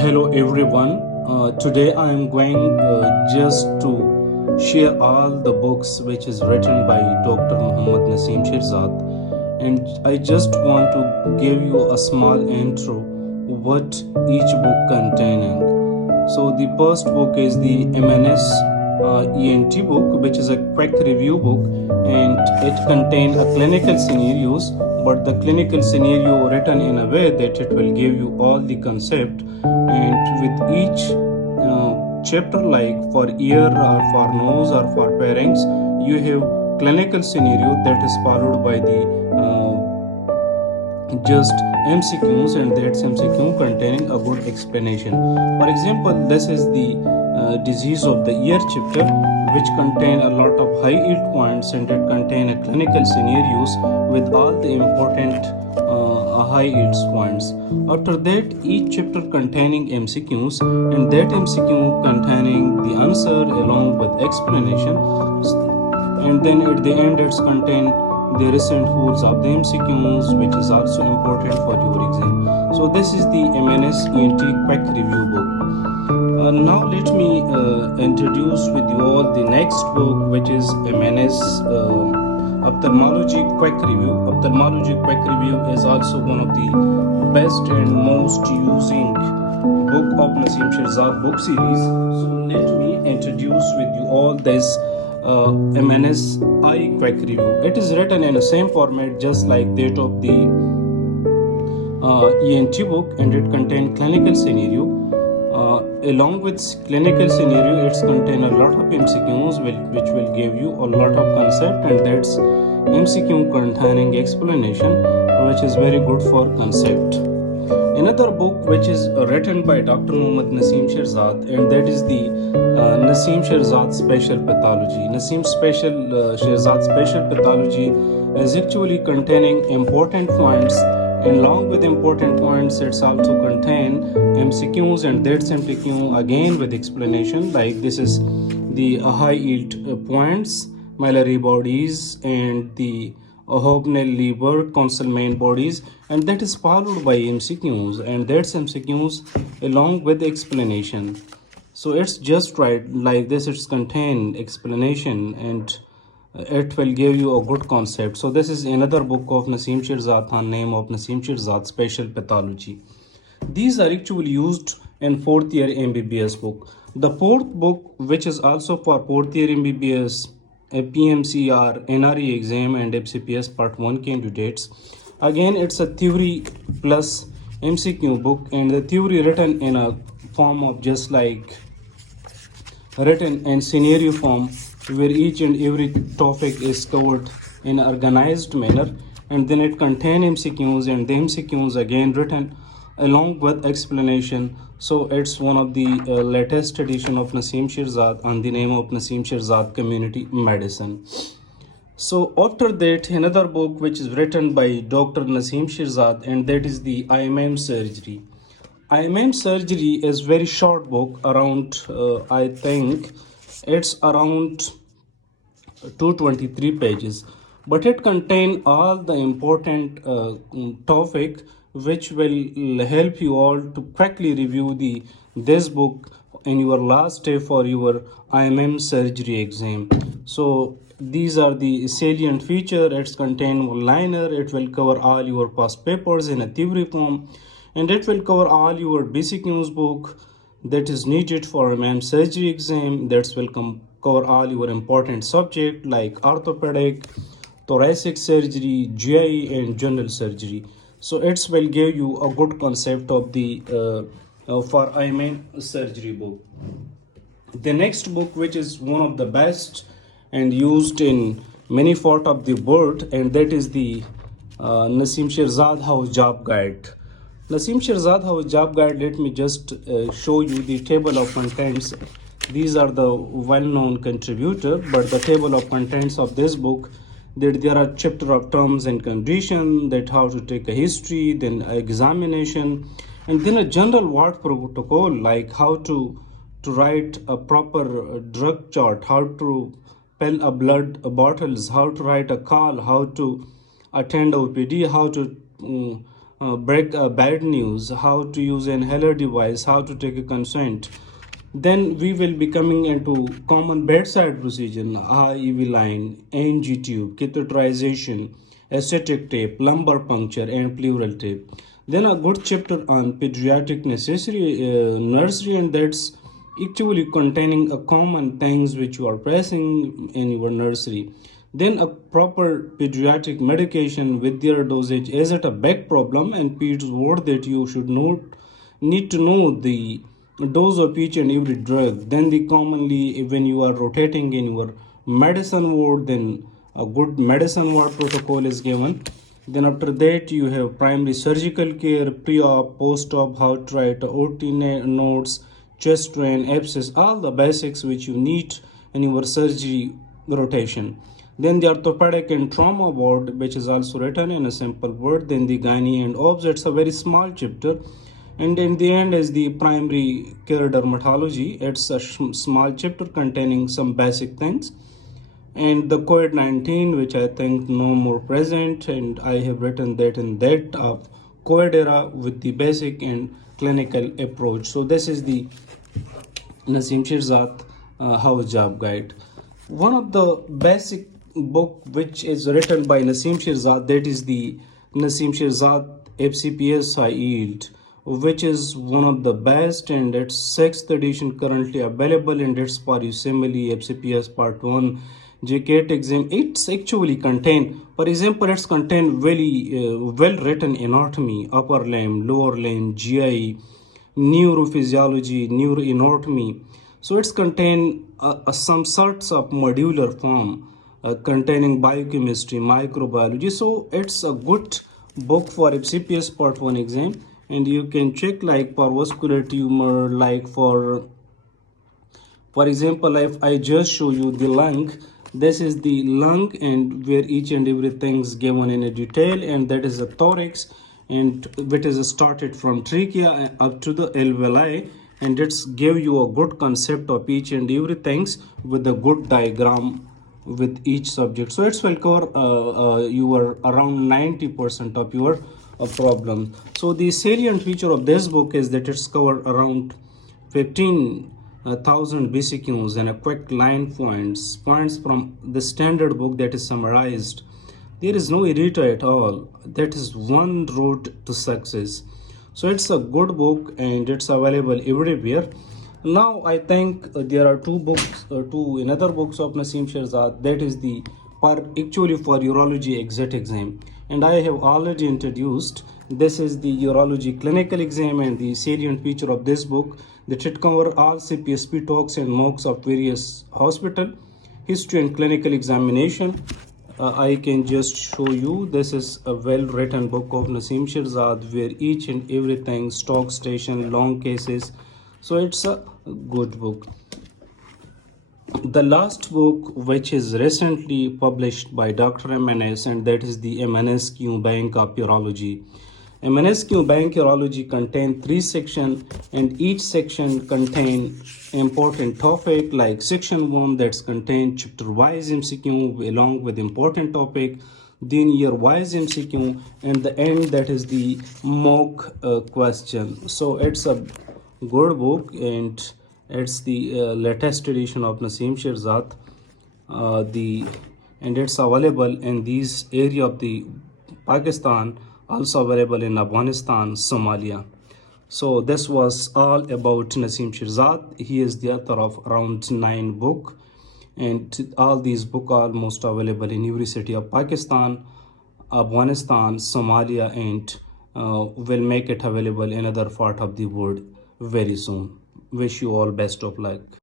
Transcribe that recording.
Hello everyone. Today I am going just to share all the books which is written by Dr. Muhammad Naseem Shirzad, and I just want to give you a small intro what each book containing. So the first book is the MNS ENT book, which is a quick review book, and it contains a clinical scenarios, but the clinical scenario written in a way that it will give you all the concept, and with each chapter, like for ear or for nose or for pharynx, you have clinical scenario that is followed by the just MCQs, and that's MCQ containing a good explanation. For example, this is the disease of the ear chapter, which contain a lot of high yield points, and it contain a clinical scenarios with all the important high yield points. After that, each chapter containing MCQs, and that MCQ containing the answer along with explanation, and then at the end it's contain the recent rules of the MCQs, which is also important for your exam. So this is the MNS ENT quick review book. Now let me introduce with you all the next book, which is MNS Ophthalmology Quick Review. Ophthalmology Quick Review is also one of the best and most using book of Naseem Shirzad book series. So let me introduce with you all this MNS Eye Quick Review. It is written in the same format just like that of the ENT book, and it contains clinical scenario. Along with clinical scenario, it's contain a lot of MCQs which will give you a lot of concept, and that's MCQ containing explanation, which is very good for concept. Another book which is written by Dr. Muhammad Naseem Shirzad, and that is the Naseem Shirzad Special Pathology. Shirzad Special Pathology is actually containing important points, and along with important points, it's also contain MCQs, and that's MCQ again with explanation. Like this is the high yield points, maillary bodies, and the Hobnail liver, consul main bodies, and that is followed by MCQs, and that's MCQs along with explanation. So it's just right like this, it's contain explanation, and it will give you a good concept. So this is another book of Naseem Shirzad on name of Naseem Shirzad Special Pathology. These are actually used in fourth year MBBS book. The fourth book, which is also for fourth year MBBS, a PMCR, NRE exam, and FCPS Part 1 candidates. Again, it's a theory plus MCQ book, and the theory written in a form of just like written in scenario form, where each and every topic is covered in organized manner, and then it contains MCQs, and the MCQs again written along with explanation. So it's one of the latest edition of Naseem Shirzad on the name of Naseem Shirzad Community Medicine. So after that, another book which is written by Dr. Naseem Shirzad, and that is the IMM Surgery. IMM Surgery is very short book, around I think it's around 223 pages, but it contains all the important topic which will help you all to quickly review this book in your last day for your IMM surgery exam. So these are the salient feature. It's contain one liner. It will cover all your past papers in a theory form, and it will cover all your basic news book that is needed for IMM surgery exam. That will cover all your important subject like orthopedic, thoracic surgery, GI, and general surgery. So it will give you a good concept of the for IMM surgery book. The next book, which is one of the best and used in many part of the world, and that is the Naseem Shirzad House Job Guide. Naseem Shirzad House Job Guide, let me just show you the table of contents. These are the well-known contributor, but the table of contents of this book, that there are chapter of terms and condition, that how to take a history, then examination, and then a general ward protocol, like how to write a proper drug chart, how to fill a blood bottles, how to write a call, how to attend OPD, how to break bad news, how to use an inhaler device, how to take a consent. Then we will be coming into common bedside procedure, IV line, NG tube, catheterization, ascetic tape, lumbar puncture, and pleural tape. Then a good chapter on pediatric necessary nursery, and that's actually containing a common things which you are pressing in your nursery. Then a proper pediatric medication with their dosage is it a back problem, and peds word that you should need to know the dose of each and every drug. Then the commonly when you are rotating in your medicine ward, then a good medicine ward protocol is given. Then after that you have primary surgical care, pre-op, post-op, how to write OT notes, chest drain, abscess, all the basics which you need in your surgery rotation. Then the orthopedic and trauma ward, which is also written in a simple word. Then the gynae and obs, it's a very small chapter. And in the end is the primary care dermatology. It's a small chapter containing some basic things. And the COVID-19, which I think no more present, and I have written that in that of COVID era with the basic and clinical approach. So this is the Nasim Shirzad house job guide. One of the basic book which is written by Nasim Shirzad, that is the Nasim Shirzad FCPS High Yield, which is one of the best, and its sixth edition currently available, and it's for USMLE FCPS Part 1 JCAT exam. It's actually contain, for example, it's contain very well written anatomy, upper limb, lower limb, GI, neurophysiology, neuroanatomy. So it's contain some sorts of modular form containing biochemistry, microbiology. So it's a good book for FCPS Part 1 exam, and you can check like for vascular tumor, like for example, if I just show you the lung, this is the lung, and where each and everything is given in a detail, and that is the thorax, and which is started from trachea up to the alveoli, and it's give you a good concept of each and everything with a good diagram with each subject. So it will cover your around 90% of your problem. So the salient feature of this book is that it's covered around 15,000 BCQs and a quick line points from the standard book that is summarized. There is no editor at all. That is one road to success. So it's a good book, and it's available everywhere. Now I think there are two another books of Nasim Shirzad, that is the actually for urology exit exam, and I have already introduced. This is the urology clinical exam, and the salient feature of this book that it cover all CPSP talks and mocks of various hospital history and clinical examination. I can just show you. This is a well-written book of Nasim Shirzad, where each and everything, stock station, long cases. So it's a good book. The last book, which is recently published by Dr. MNS, and that is the MNS Q Bank of Urology. MNS Q Bank Urology contain 3 sections, and each section contain important topic, like section 1 that's contain chapter wise MCQ along with important topic, then year wise MCQ, and the end that is the mock question. So it's a good book, and it's the latest edition of Nasim Shirzad. The and it's available in these area of the Pakistan, also available in Afghanistan, Somalia. So this was all about Nasim Shirzad. He is the author of around 9 books, and all these books are most available in every city of Pakistan, Afghanistan, Somalia, and will make it available in other part of the world very soon. Wish you all best of luck.